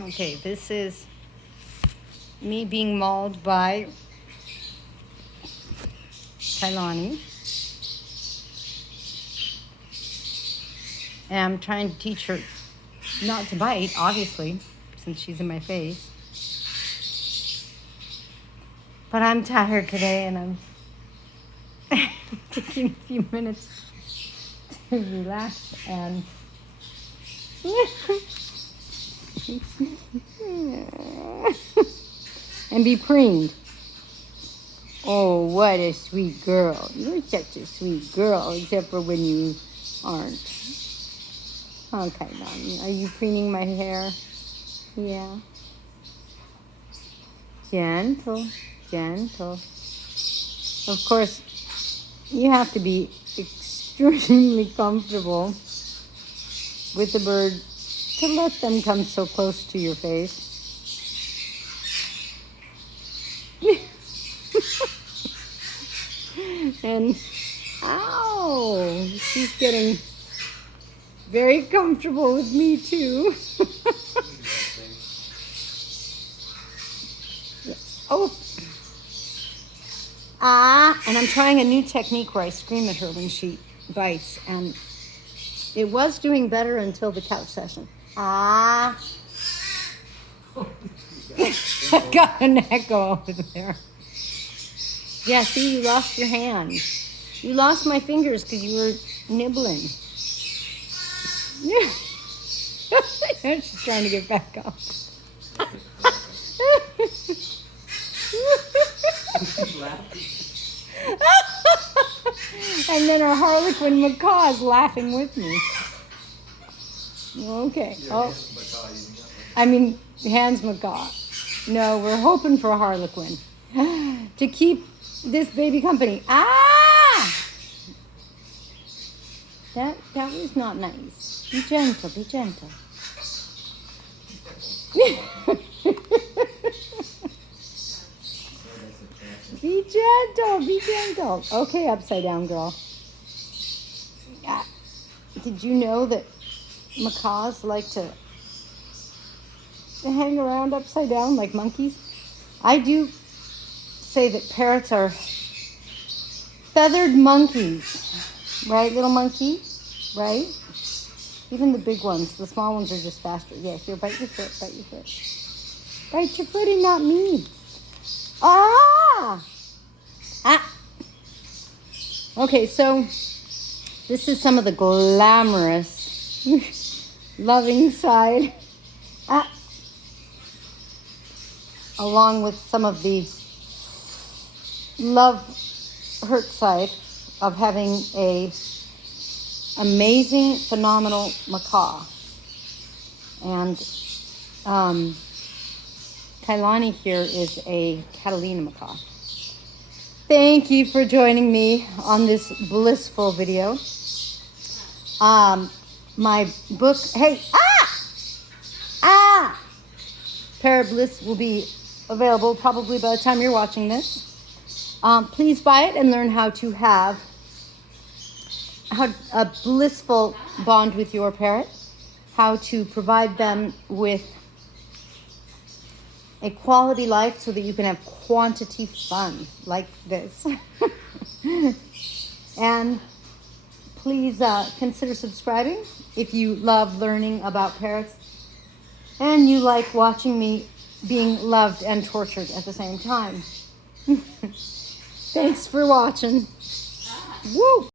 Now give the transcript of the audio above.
Okay, this is me being mauled by Kailani. And I'm trying to teach her not to bite, obviously, since she's in my face. But I'm tired today and I'm taking a few minutes to relax and and be preened. Oh, what a sweet girl. You're such a sweet girl, except for when you aren't. Okay, Donnie, are you preening my hair? Yeah. Gentle, gentle. Of course, you have to be extremely comfortable with the bird to let them come so close to your face. And, ow, she's getting very comfortable with me too. Oh. And I'm trying a new technique where I scream at her when she bites, and it was doing better until the couch session. I got an echo over there. Yeah, see, you lost your hand. You lost my fingers because you were nibbling. Yeah. She's trying to get back up. And then our Harlequin Macaw is laughing with me. Okay. Oh, I mean, Hans Macaw. No, we're hoping for a Harlequin to keep this baby company. That was not nice. Be gentle, be gentle. Be gentle, be gentle. Okay, upside down girl. Did you know that macaws like to hang around upside down like monkeys? I do say that parrots are feathered monkeys. Right, little monkey? Right? Even the big ones, the small ones are just faster. Yes, here, bite your foot, bite your foot. Bite your foot and not me. Okay, so this is some of the glamorous, loving side, along with some of the love hurt side of having a amazing, phenomenal macaw. And Kailani here is a Catalina Macaw. Thank you for joining me on this blissful video. My book, Parrot Bliss will be available probably by the time you're watching this. Please buy it and learn how to have a blissful bond with your parrot, how to provide them with a quality life so that you can have quantity fun like this. And please consider subscribing if you love learning about parrots and you like watching me being loved and tortured at the same time. Thanks for watching. Woo!